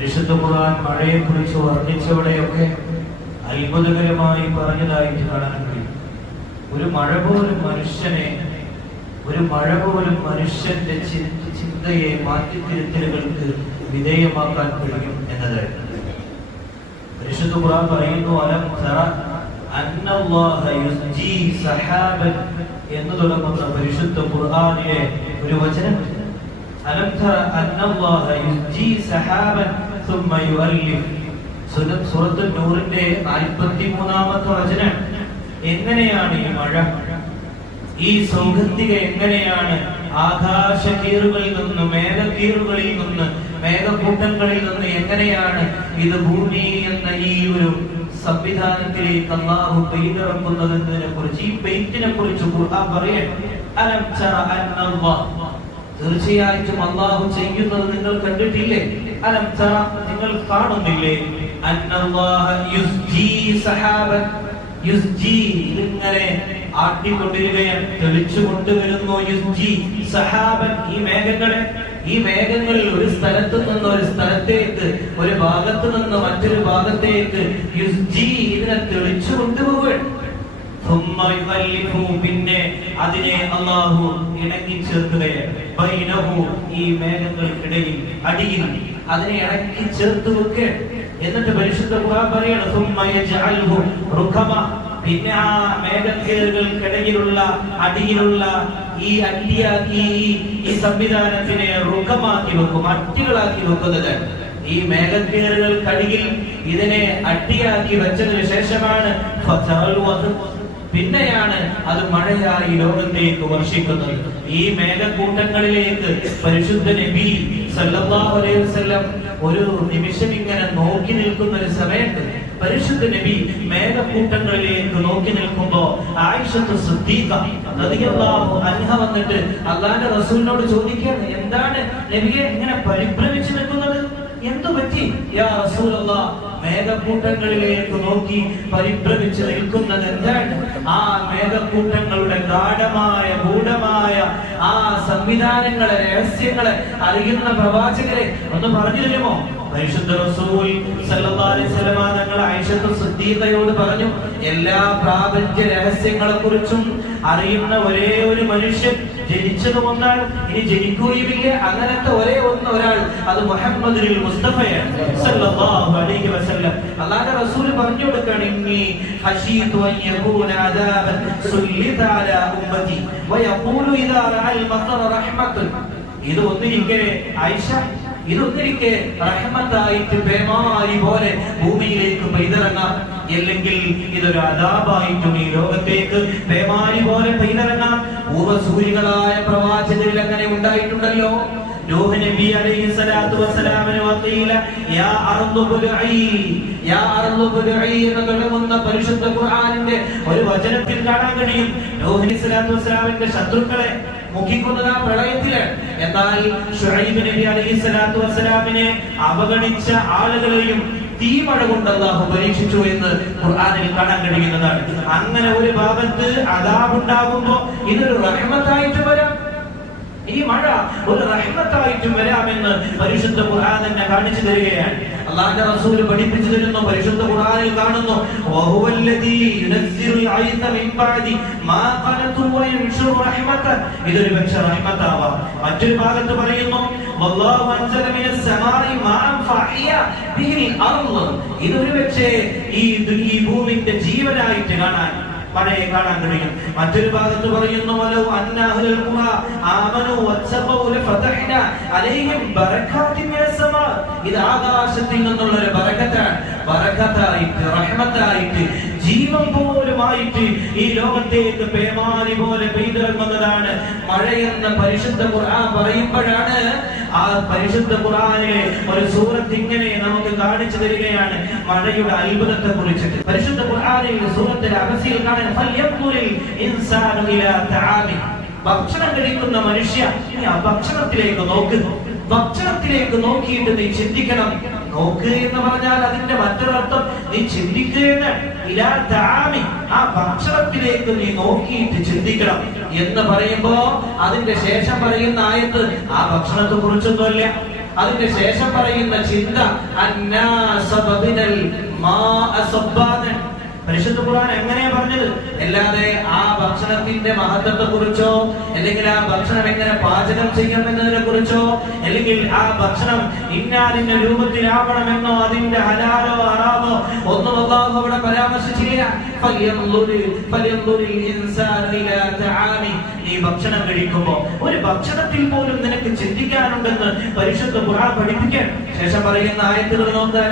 പരിശുദ്ധ ഖുർആൻ മഴയെക്കുറിച്ച് വർണ്ണിച്ചവിടെയൊക്കെ അത്ഭുതകരമായി പറഞ്ഞതായിട്ട് കാണാൻ കഴിയും. ഒരു മഴ പോലും മനുഷ്യന്റെ ചിന്തയെ മാറ്റിത്തിരുത്തലുകൾക്ക് വിധേയമാക്കാൻ കഴിയും എന്നതായിരുന്നു. പരിശുദ്ധ ഖുർആൻ പറയുന്നു, അലം തറ അന്നല്ലാഹ യുസ്ജി സഹാബൻ എന്ന് തുടങ്ങുന്ന പരിശുദ്ധ ഖുർആനിലെ ഒരു വചനം. അലം തറ അന്നല്ലാഹ യുസ്ജി സഹാബൻ സുമ്മ യുഅല്ലിഫ്. സൂറത്തുൽ നൂറിന്റെ 43-ാമത്തെ വചനം. എങ്ങനെയാണ് ഈ മഴ, ഈ സൗഗന്ധിക എങ്ങനെയാണ് ആകാശകീറുകളിൽ നിന്ന്, മേഘകീറുകളിൽ നിന്ന്, മേഘക്കൂട്ടങ്ങളിൽ നിന്ന് എങ്ങനെയാണ് ഇത് ഭൂമി എന്ന ഈ ഒരു സംവിധാനത്തിലേക്ക് അല്ലാഹു പെയ്തിറക്കുന്നതിനെ കുറിച്ച്, ഈ പെയ്റ്റിനെ കുറിച്ച് ഖുർആൻ പറയാണ്. അലം തറ അന്നല്ലാഹ്, തീർച്ചയായിട്ടും അല്ലാഹു ചെയ്യുന്നത് നിങ്ങൾ കണ്ടിട്ടില്ലേ? അലം തറ, നിങ്ങൾ കാണുന്നില്ലേ? അന്നല്ലാഹ യുസ്ജി സഹാബൻ, യുസ്ജി ഇങ്ങനെ ആട്ടിക്കൊണ്ടിരിക്കുകയാണ്, തെളിച്ചു കൊണ്ടുവരുന്നു. യുസ്ജി സഹാബൻ, ഈ മേഘങ്ങളിൽ ഒരു സ്ഥലത്ത് നിന്ന് ഒരു സ്ഥലത്തേക്ക്, ഒരു ഭാഗത്ത് നിന്ന് മറ്റൊരു ഭാഗത്തേക്ക് യുസ്ജി ഇതിനെ തെളിച്ചു കൊണ്ടുപോവുകയാണ്. പിന്നെ അതിനെ അല്ലാഹു ഇണക്കി ചേർക്കുകയാണ്. ബൈനഹു, ഈ മേഘങ്ങൾക്കിടയിൽ, അടിയിൽ അതിനെ ഇണക്കി ചേർത്ത് വെക്കുകയാണ്. എന്നിട്ട് പരിശുദ്ധ ഖുർആൻ പറയാണ്, സുമ്മ യജ്അൽഹു റുഖമ, പിന്നെ ആ മേഘങ്ങൾക്കിടയിലുള്ള അടിയിലുള്ള ഈ അട്ടിയാക്കി ഈ സംവിധാനത്തിനെ റുഖമാക്കി വെക്കും, അട്ടികളാക്കി വെക്കുന്നത്. ഈ മേഘങ്ങൾക്കടിയിൽ ഇതിനെ അട്ടിയാക്കി വെച്ചതിന് ശേഷമാണ് പിന്നെയാണ് അത് മഴയായി ലോകത്തേക്ക് വർഷിക്കുന്നത്. ഈ മേഘക്കൂട്ടങ്ങളിലേക്ക് പരിശുദ്ധ നബി സല്ലല്ലാഹു അലൈഹി വസല്ലം ഒരു നിമിഷം ഇങ്ങനെ നോക്കി നിൽക്കുന്ന ഒരു സമയത്ത് പരിശുദ്ധ നബി മേഘക്കൂട്ടങ്ങളിലേക്ക് നോക്കി നിൽക്കുമ്പോ ആയിഷത്തു സിദ്ദീഖ റളിയല്ലാഹു അൻഹ വന്നിട്ട് അല്ലാഹുവിന്റെ റസൂലിനോട് ചോദിക്കുകയാണ്, എന്താണ് നബിയെ ഇങ്ങനെ പരിഭ്രമിച്ചു നിൽക്കുന്നത്? എന്തു പറ്റി യാ റസൂലല്ലാഹ്? മേഘക്കൂട്ടങ്ങളിലേക്ക് നോക്കി പരിഭ്രമിച്ച് നിൽക്കുന്നത് എന്താണ്? ആ മേഘക്കൂട്ടങ്ങളുടെ ഗൂഢമായ ആ സംവിധാനങ്ങളെ, രഹസ്യങ്ങളെ അറിയുന്ന പ്രവാചകരെ ഒന്ന് പറഞ്ഞു തരുമോ? പരിശുദ്ധ റസൂൽ സല്ലല്ലാഹു അലൈഹി വസല്ലം തങ്ങൾ ആയിഷത്തു സിദ്ദീഖയോട് പറഞ്ഞു, എല്ലാ പ്രാപഞ്ച രഹസ്യങ്ങളെ കുറിച്ചും അറിയുന്ന ഒരേ ഒരു മനുഷ്യൻ ജനിച്ചതും ഒന്നാണ്, ഇനി ജനിക്കുകയുമില്ല, അങ്ങനത്തെ ഒരാൾ, അത് മുഹമ്മദുൽ മുസ്തഫയാണ് സല്ലല്ലാഹു അലൈഹി വസല്ലം. അല്ലാഹുവിന്റെ റസൂൽ പറഞ്ഞു കൊടുക്കുകയാണ്, ഇന്നി ഖശീതു അൻ യകൂന അദാബൻ സുല്ലിത അലാ ഉമ്മതി വയഖൂലു ഇദാ റഅൽ മത്തറ റഹ്മത്തുൻ. ഇത് ഒന്നിരിക്കെ ആയിഷ, ഇതൊന്നിരിക്കെ റഹ്മത്തായിട്ട് പേമാരി പോലെ ഭൂമിയിലേക്ക് പെയ്തിറങ്ങാം, അല്ലെങ്കിൽ ഇതൊരു അദാബായിട്ടും ഈ ലോകത്തേക്ക് പേമാരി പോലെ പെയ്തിറങ്ങാം. പൂർവ്വസൂരികളായ പ്രവാചകരിൽ അങ്ങനെ ഉണ്ടായിട്ടുണ്ടല്ലോ. നൂഹ് നബി അലൈഹിസ്സലാത്തു വസ്സലാമിന് വഖീല യാ അർദു ബുൽഈ, യാ അർദു ബുൽഈ എന്ന് തുടങ്ങുന്ന പരിശുദ്ധ ഖുർആനിന്റെ ഒരു വചനത്തിൽ കാണാൻ കഴിയും നൂഹ് അലൈഹിസ്സലാത്തു വസ്സലാമിന്റെ ശത്രുക്കളെ മുഖിക്കുന്നത് ആ പ്രളയത്തിലാണ്. എന്നാൽ ശുഐബ് നബി അലൈഹിസ്സലാത്തു വസ്സലാമിനെ അവഗണിച്ച ആളുകളെയും തീമഴ കൊണ്ട് അല്ലാഹു പരീക്ഷിച്ചു എന്ന് ഖുർആനിൽ കാണാൻ കഴിയുന്നതാണ്. അങ്ങനെ ഒരു ഭാഗത്ത് അദാബുണ്ടാകുമ്പോ ഇതൊരു റഹ്മത്തായിട്ട് വരാം, ഈ മഴ ഒരു റഹ്മത്തായിട്ടും വരാമെന്ന് പരിശുദ്ധ ഖുർആൻ തന്നെ കാണിച്ചു തരികയാണ്. അല്ലാഹുവിന്റെ റസൂൽ പഠിപ്പിച്ചു തരുന്നു, പരിശുദ്ധ ഖുർആനിൽ കാണുന്നു, വഹുവല്ലദീ യുനസ്സിറുൽ ഗൈസ മിൻ ബഅദി മാ ഖനതു വയൻഷുറു റഹ്മത. ഇതൊരു പക്ഷേ റഹ്മത്താവാം. മറ്റൊരു ഭാഗത്ത് പറയുന്നു, വല്ലാഹു അൻസല മിനസ് സമാഇ മാഅൻ ഫഅഹിയ ബിഹിൽ അർള്. ഇതൊരു പക്ഷേ ഈ ഭൂമിയുടെ ജീവനായിട്ട് മഴയെ കാണാൻ കഴിയും. മറ്റൊരു ഭാഗത്ത് പറയുന്നു, വലൗ അന്നഹുൽ ഖുറ ആമനു വത്തഖൂ ലഫതഹ്ന അലൈഹിം ബറകാത്തിൻ മിനസ് സമാ. ഇത് ആകാശത്തിൽ നിന്നുള്ള ഒരു ബറകത്താണ്, ബറകത്തായിട്ട്, റഹ്മത്തായിട്ട്, ജീവൻ പോലുമായിട്ട് ഈ ലോകത്തേക്ക് പേമാരി പോലെ പെയ്തിറങ്ങുന്നതാണ് മഴയെന്ന് പരിശുദ്ധ ഖുർആൻ പറയുമ്പോഴാണ് ആ പരിശുദ്ധ ഖുർആനിലെ ഒരു സൂറത്ത് ഇങ്ങനെ നമുക്ക് കാണിച്ചു തരികയാണ് മഴയുടെ അത്ഭുതത്തെ കുറിച്ചിട്ട്. പരിശുദ്ധ ഖുർആനിൽ സൂറത്തുൽ അബസിൽ കാണാൻ ഫൽയഖുലിൽ ഇൻസാനു ഇലാ തആമി. ഭക്ഷണം കഴിക്കുന്ന മനുഷ്യ, നീ ആ ഭക്ഷണത്തിലേക്ക് നോക്ക്, ഭക്ഷണത്തിലേക്ക് നോക്കിയിട്ട് നീ ചിന്തിക്കണം. നോക്ക് എന്ന് പറഞ്ഞാൽ അതിന്റെ മറ്റൊരർത്ഥം നീ ചിന്തിക്കുകയാണ്. ഇലാ തആമി, ആ ഭക്ഷണത്തിലേക്ക് നീ നോക്കിയിട്ട് ചിന്തിക്കണം എന്ന് പറയുമ്പോ അതിന്റെ ശേഷം പറയുന്ന ആയത്ത് ആ ഭക്ഷണത്തെ കുറിച്ചൊന്നുമല്ല. അതിന്റെ ശേഷം പറയുന്ന ചിന്ത അന്നാസബബിനൽ മാഅസബ്ബാൻ. പരിശുദ്ധ ഖുർആൻ എങ്ങനെയാ പറഞ്ഞത്? അല്ലാതെ ആ ഭക്ഷണത്തിന്റെ മഹത്വത്തെ കുറിച്ചോ, അല്ലെങ്കിൽ ആ ഭക്ഷണം എങ്ങനെ പാചകം ചെയ്യണമെന്നതിനെ കുറിച്ചോ, അല്ലെങ്കിൽ ആ ഭക്ഷണം ഇന്നാലിന്റെ രൂപത്തിലാവണമെന്നോ അതിന്റെ ഹലാലോ ഹറാമോ ഒന്നും അല്ലാഹു അവിടെ പരാമർശിച്ചില്ല. ഈ ഭക്ഷണം കഴിക്കുമ്പോ ഒരു ഭക്ഷണത്തിൽ പോലും നിനക്ക് ചിന്തിക്കാനുണ്ടെന്ന് പരിശുദ്ധ ഖുർആൻ പഠിപ്പിക്കാൻ ശേഷം പറയുന്ന ആയത്തുകൾ നോക്കാൻ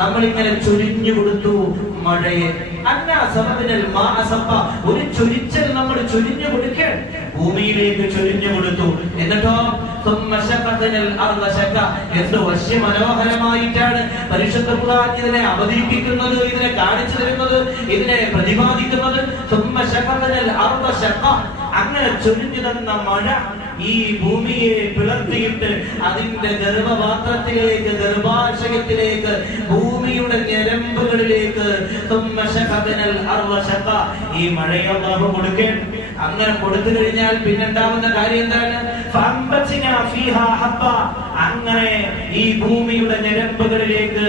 നമ്മൾ ഇങ്ങനെ ചൊരിഞ്ഞു കൊടുത്തു മഴയെ. ഒരു ചൊരിച്ചൽ നമ്മൾ ചൊരിഞ്ഞു കൊടുക്കാൻ ഭൂമിയിലേക്ക് ചൊരിഞ്ഞു കൊടുത്തു. എന്നിട്ടോ എന്ത് വശ്യമനോഹരമായിട്ടാണ് പരിശുദ്ധ ഖുർആൻ ഇതിനെ അവതരിപ്പിക്കുന്നത്, ഇതിനെ കാണിച്ചു തരുന്നത്, ഇതിനെ പ്രതിപാദിക്കുന്നത്. അങ്ങനെ ചൊരിഞ്ഞു തന്ന മഴ ഈ ഭൂമിയെ പിളർത്തിയിട്ട് അതിന്റെ ഗർഭപാത്രത്തിലേക്ക്, ഗർഭാശയത്തിലേക്ക്, ഭൂമിയുടെ ഞരമ്പുകളിലേക്ക് ഈ മഴയെ അല്ലാഹു കൊടുക്കേണ്ട. അങ്ങനെ കൊടുത്തു കഴിഞ്ഞാൽ പിന്നുണ്ടാവുന്ന കാര്യം എന്താണ്? അങ്ങനെ ഈ ഭൂമിയുടെ ഞരമ്പുകളിലേക്ക്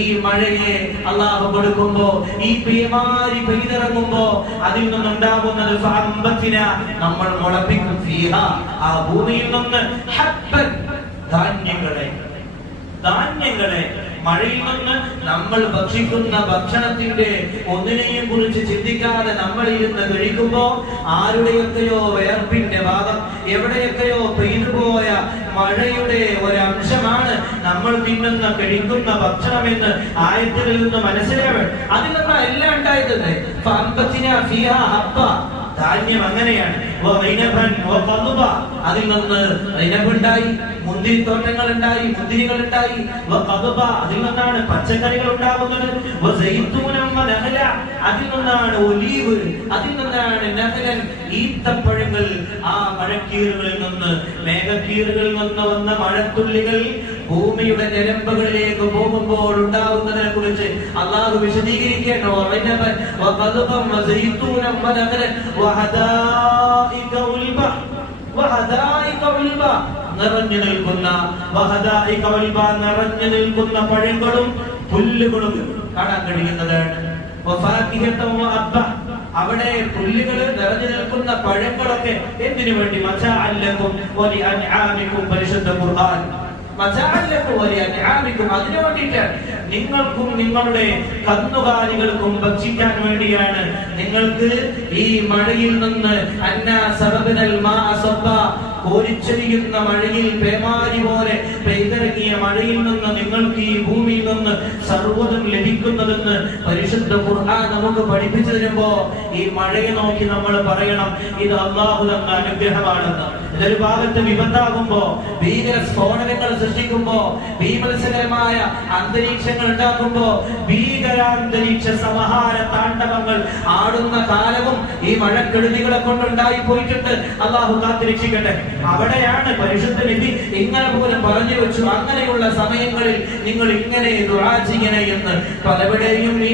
ഈ മഴയെ അല്ലാഹു കൊടുക്കുമ്പോ, ഈ പേമാരി പെയ്തിറങ്ങുമ്പോ അതിൽ നിന്നുണ്ടാകുന്നത് നമ്മൾ മുളപ്പിക്കും. ആ ഭൂമിയിൽ നിന്ന് ധാന്യങ്ങളെ മഴയിൽ നിന്ന് നമ്മൾ ഭക്ഷിക്കുന്ന ഭക്ഷണത്തിന്റെ ഒന്നിനെയും കുറിച്ച് ചിന്തിക്കാതെ നമ്മൾ ഇരുന്ന് കഴിക്കുമ്പോ ആരുടെയൊക്കെയോ വേർപ്പിന്റെ ഭാഗം, എവിടെയൊക്കെയോ പെയ്തുപോയ മഴയുടെ ഒരംശമാണ് നമ്മൾ തിന്നുന്ന കഴിക്കുന്ന ഭക്ഷണമെന്ന് ആയത്തുകളിൽ നിന്ന് മനസ്സിലാവണം. അതിൽ നിന്ന് എല്ലാം ഉണ്ടായിരുന്നത് ധാന്യം അങ്ങനെയാണ്. അതിൽ നിന്ന് ഇനവുണ്ടായി, മുന്തിരിത്തോട്ടങ്ങൾ ഉണ്ടായി, മുന്തിരികൾ ഉണ്ടായി. അതിൽ നിന്നാണ് പച്ചക്കറികൾ ഉണ്ടാകുന്നത്. അതിൽ നിന്നാണ് ഒലീവ്, അതിൽ നിന്നാണ് നഹലൻ, ഈത്തപ്പഴങ്ങൾ. ആ മഴക്കീറുകളിൽ നിന്ന്, മേഘക്കീറുകളിൽ നിന്ന് വന്ന മഴത്തുള്ളികൾ ഭൂമിയുടെ ഞരമ്പുകളിലേക്ക് പോകുമ്പോൾ ഉണ്ടാവുന്നതിനെ കുറിച്ച് അല്ലാഹു വിശദീകരിക്കുന്നു. നിറഞ്ഞു നിൽക്കുന്ന പഴങ്ങളും പുല്ലുകളും കാണാൻ കഴിയുന്നതാണ്. അവിടെ പുല്ലുകൾ നിറഞ്ഞു നിൽക്കുന്ന പഴങ്ങളൊക്കെ എന്തിനു വേണ്ടി? പരിശുദ്ധ ഖുർആൻ അതിനു വേണ്ടിയിട്ടാണ്. നിങ്ങൾക്കും നിങ്ങളുടെ കന്നുകാലികൾക്കും ഭക്ഷിക്കാൻ വേണ്ടിയാണ്. നിങ്ങൾക്ക് ഈ മഴയിൽ നിന്ന് കോരിച്ചൊരിയുന്ന മഴയിൽ, പേമാരി പോലെ പെയ്തിറങ്ങിയ മഴയിൽ നിന്ന് നിങ്ങൾക്ക് ഈ ഭൂമിയിൽ നിന്ന് സർവ്വതും ലഭിക്കുന്നതെന്ന് പരിശുദ്ധ ഖുർആൻ നമുക്ക് പഠിപ്പിച്ചു തരുമ്പോ ഈ മഴയെ നോക്കി നമ്മൾ പറയണം, ഇത് അല്ലാഹു തന്ന അനുഗ്രഹമാണെന്ന്. ഇതൊരു ഭാഗത്ത് വിപത്താകുമ്പോ, ഭീകര സ്ഫോടനങ്ങൾ സൃഷ്ടിക്കുമ്പോ, ഭീമത്സകരമായ അന്തരീക്ഷങ്ങൾ ഉണ്ടാക്കുമ്പോ, ഭീകരാന്തരീക്ഷ സമഹാര താണ്ഡവങ്ങൾ ആടുന്ന കാലവും ഈ മഴക്കെടുതികളെ കൊണ്ടുണ്ടായി പോയിട്ടുണ്ട്. അല്ലാഹു കാത്തിരക്ഷിക്കട്ടെ. അവിടെയാണ് പരിശുദ്ധ നബി ഇങ്ങനെ പോലും പറഞ്ഞു വെച്ചു, അങ്ങനെയുള്ള സമയങ്ങളിൽ നിങ്ങൾ ഇങ്ങനെ ദുആ ചെയ്യണേ എന്ന്. പലവിടെയും ഈ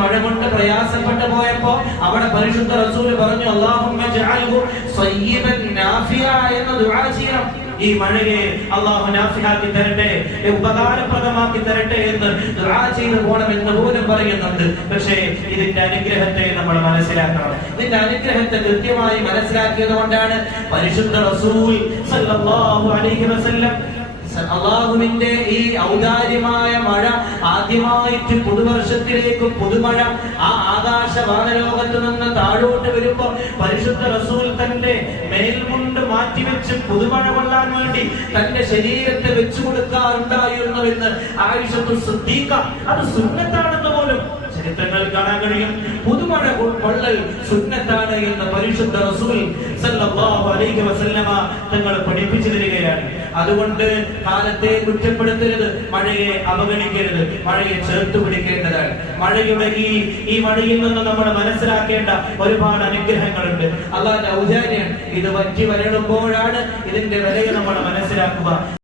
മഴ കൊണ്ട് പ്രയാസപ്പെട്ടു പോയപ്പോ അവിടെ പരിശുദ്ധ റസൂൽ പറഞ്ഞു, അല്ലാഹുമ്മ ജഅൽഹു സ്വയ്യിബൻ നാഫിഅ എന്ന് ദുആ ചെയ്യണം. ഈ മഴയെ അല്ലാഹു നാഫിയാക്കി തരട്ടെ, ഉപകാരപ്രദമാക്കി തരട്ടെ എന്ന് ദുആ ചെയ്തു പോകണമെന്ന് പോലും പറയുന്നുണ്ട്. പക്ഷേ ഇതിന്റെ അനുഗ്രഹത്തെ നമ്മൾ മനസ്സിലാക്കണം. ഇതിന്റെ അനുഗ്രഹത്തെ കൃത്യമായി മനസ്സിലാക്കിയത് കൊണ്ടാണ് പരിശുദ്ധ റസൂൽ സല്ലല്ലാഹു അലൈഹി വസല്ലം അല്ലാഹുവിന്റെ ഈ ഔദാര്യമായ മഴ ആദ്യമായിട്ട് പുതുവർഷത്തിലേക്ക് പുതുമഴ ആ ആകാശ വാനലോകത്ത് നിന്ന് താഴോട്ട് വരുമ്പോൾ പരിശുദ്ധ റസൂൽ തന്റെ മേൽമുണ്ട് മാറ്റിവെച്ച് പുതുമഴ കൊള്ളാൻ വേണ്ടി തന്റെ ശരീരത്തെ വെച്ചു കൊടുക്കാറുണ്ടായിരുന്നുവെന്ന് ആയിഷത്തു സിദ്ദീഖ, അത് സുന്നത്താണെന്ന് പോലും ചരിത്രങ്ങൾ കാണാൻ കഴിയും. പുതുമഴ കൊള്ളൽ സുന്നത്താണ് എന്ന് പരിശുദ്ധ റസൂൽ സല്ലല്ലാഹു അലൈഹി വസല്ലമ തങ്ങൾ പഠിപ്പിച്ചു തരികയാണ്. അതുകൊണ്ട് കാലത്തെ കുറ്റപ്പെടുത്തരുത്, മഴയെ അവഗണിക്കരുത്, മഴയെ ചേർത്ത് പിടിക്കേണ്ടതാണ്. മഴയുടെ ഈ മഴയിൽ നിന്ന് നമ്മൾ മനസ്സിലാക്കേണ്ട ഒരുപാട് അനുഗ്രഹങ്ങളുണ്ട്. അല്ലാഹുവിന്റെ ഔദാര്യം. ഇത് വറ്റി വരളുമ്പോഴാണ് ഇതിന്റെ വിലയെ നമ്മൾ മനസ്സിലാക്കുക.